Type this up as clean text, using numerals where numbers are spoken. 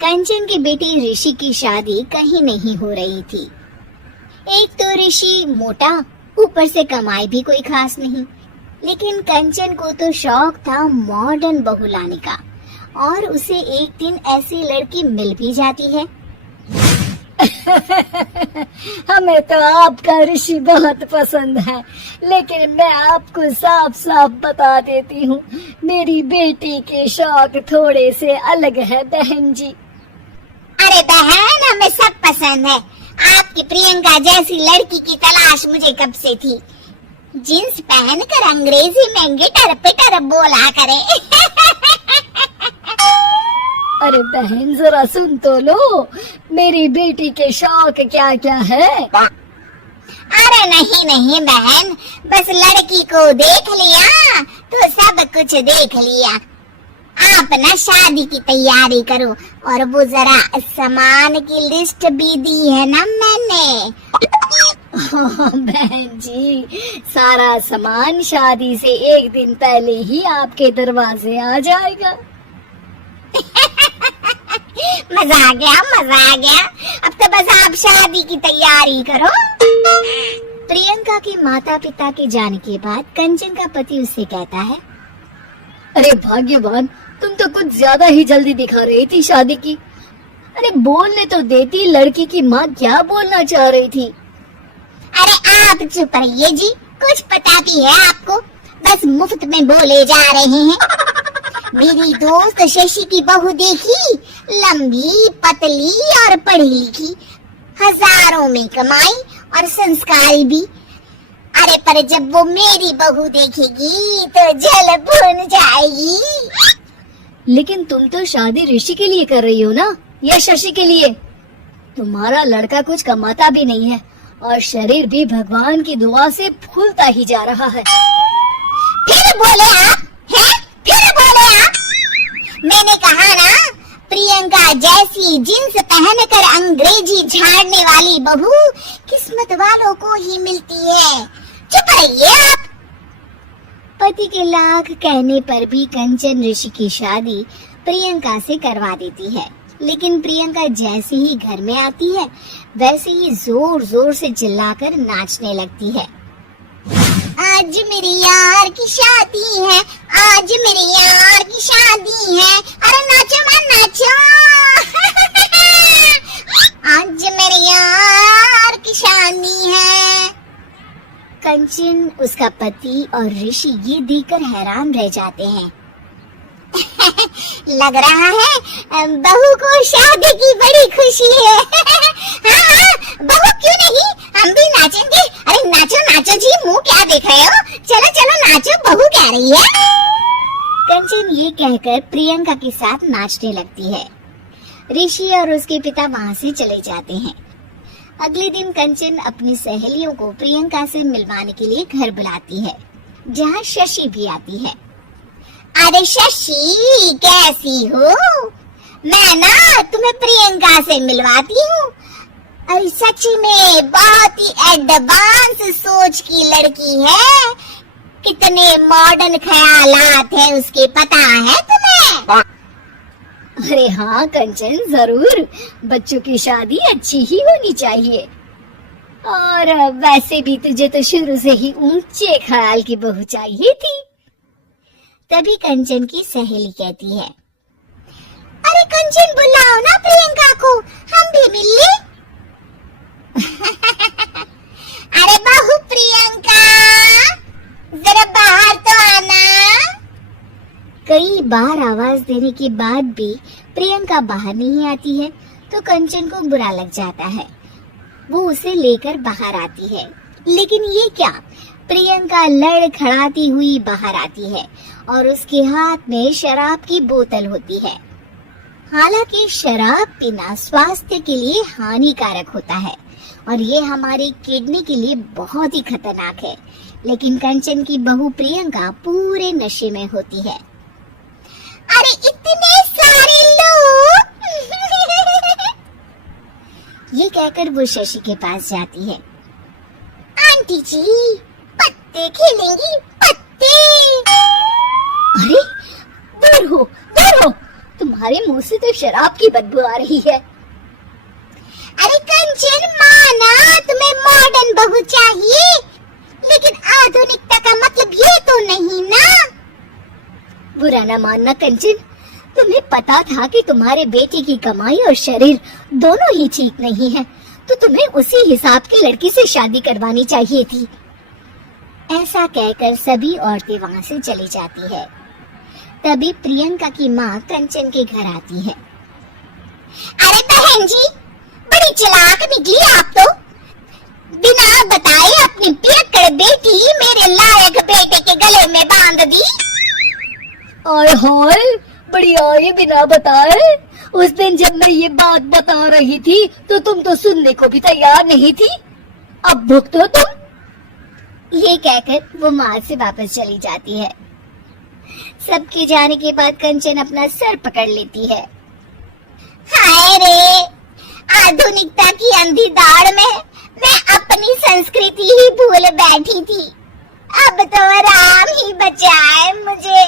कंचन की बेटी ऋषि की शादी कहीं नहीं हो रही थी। एक तो ऋषि मोटा, ऊपर से कमाई भी कोई खास नहीं। लेकिन कंचन को तो शौक था मॉडर्न बहू लाने का, और उसे एक दिन ऐसी लड़की मिल भी जाती है। हमें तो आपका ऋषि बहुत पसंद है, लेकिन मैं आपको साफ साफ बता देती हूँ, मेरी बेटी के शौक थोड़े से अलग है बहन जी। अरे बहन, हमें सब पसंद है। आपकी प्रियंका जैसी लड़की की तलाश मुझे कब से थी। जींस पहनकर अंग्रेजी में गिटर पिटर बोला करे। अरे बहन, जरा सुन तो लो, मेरी बेटी के शौक क्या क्या है। अरे नहीं नहीं बहन, बस लड़की को देख लिया तो सब कुछ देख लिया। आप ना शादी की तैयारी करो, और वो जरा सामान की लिस्ट भी दी है ना मैंने। हाँ बहन जी, सारा सामान शादी से एक दिन पहले ही आपके दरवाजे आ जाएगा। मजा आ गया, मजा आ गया। अब तो बस आप शादी की तैयारी करो। प्रियंका के माता पिता के जाने के बाद कंचन का पति उससे कहता है, अरे भाग्यवान, तुम तो कुछ ज्यादा ही जल्दी दिखा रही थी शादी की। अरे बोलने तो देती, लड़की की माँ क्या बोलना चाह रही थी। अरे आप चुप रहिए जी, कुछ पता भी है आपको, बस मुफ्त में बोले जा रहे हैं। मेरी दोस्त शशि की बहू देखी, लंबी पतली और पढ़ी लिखी, हजारों में कमाई और संस्कारी भी। अरे पर जब वो मेरी बहू देखेगी तो जल भुन जाएगी। लेकिन तुम तो शादी ऋषि के लिए कर रही हो ना, या शशि के लिए? तुम्हारा लड़का कुछ कमाता भी नहीं है, और शरीर भी भगवान की दुआ से फूलता ही जा रहा है। फिर बोले आप हैं? फिर बोले आप? मैंने कहा ना, प्रियंका जैसी जींस पहनकर अंग्रेजी झाड़ने वाली बहू किस्मत वालों को ही मिलती है। चुप रहिए आप। पति के लाख कहने पर भी कंचन ऋषि की शादी प्रियंका से करवा देती है। लेकिन प्रियंका जैसे ही घर में आती है, वैसे ही जोर जोर से चिल्लाकर नाचने लगती है। आज मेरी यार की शादी है, आज मेरी यार की शादी है, अरे नाचो मन नाचो। आज मेरी यार की शादी है। कंचन, उसका पति और ऋषि ये देखकर हैरान रह जाते हैं। लग रहा है बहू को शादी की बड़ी खुशी है। हाँ हाँ, बहू क्यों नहीं, हम भी नाचेंगे। अरे नाचो नाचो जी, मुंह क्या देख रहे हो, चलो चलो नाचो, बहू कह रही है। कंचन ये कहकर प्रियंका के साथ नाचने लगती है। ऋषि और उसके पिता वहाँ से चले जाते हैं। अगले दिन कंचन अपनी सहेलियों को प्रियंका से मिलवाने के लिए घर बुलाती है, जहाँ शशि भी आती है। अरे शशि, कैसी हो? मैं ना तुम्हें प्रियंका से मिलवाती हूँ। अरे सच में बहुत ही एडवांस सोच की लड़की है। कितने मॉडर्न ख्यालात है उसके, पता है तुम्हें? अरे हाँ कंचन, जरूर। बच्चों की शादी अच्छी ही होनी चाहिए, और वैसे भी तुझे तो शुरू से ही ऊंचे ख्याल की बहू चाहिए थी। तभी कंचन की सहेली कहती है, अरे कंचन बुलाओ ना प्रियंका को, हम भी मिल ले। अरे बहू प्रियंका, जरा बाहर तो आना। कई बार आवाज देने के बाद भी प्रियंका बाहर नहीं आती है, तो कंचन को बुरा लग जाता है। वो उसे लेकर बाहर आती है, लेकिन ये क्या, प्रियंका लड़खड़ाती हुई बाहर आती है और उसके हाथ में शराब की बोतल होती है। हालांकि शराब पीना स्वास्थ्य के लिए हानिकारक होता है और ये हमारी किडनी के लिए बहुत ही खतरनाक है, लेकिन कंचन की बहू प्रियंका पूरे नशे में होती है। अरे इतने सारे लोग! ये कहकर वो शशि के पास जाती है। आंटी जी, पत्ते खेलेंगी, पत्ते। अरे दूर हो, दूर हो, तुम तुम्हारे मुंह से तो शराब की बदबू आ रही है। अरे कंचन माना, तुम्हें मॉडर्न बहू चाहिए, लेकिन आधुनिकता का मतलब ये तो नहीं ना। बुरा ना मानना कंचन, तुम्हें पता था कि तुम्हारे बेटे की कमाई और शरीर दोनों ही ठीक नहीं है, तो तुम्हें उसी हिसाब की लड़की से शादी करवानी चाहिए थी। ऐसा कहकर सभी औरतें वहाँ से चली जाती है। तभी प्रियंका की माँ कंचन के घर आती है। अरे बहन जी, बड़ी चालाक निकली आप तो। बिना बताए अपनी पियक्कड़ बेटी मेरे लायक बेटे के गले में बांध दी। आय हाय, बड़ी आए बिना बताए। उस दिन जब मैं ये बात बता रही थी तो तुम तो सुनने को भी तैयार नहीं थी। अब भुगतो तुम। ये कहकर वो माँ से वापस चली जाती है। सबके जाने के बाद कंचन अपना सर पकड़ लेती है। हाय रे, आधुनिकता की अंधी दाड़ में मैं अपनी संस्कृति ही भूल बैठी थी। अब तो राम ही बचाए मुझे।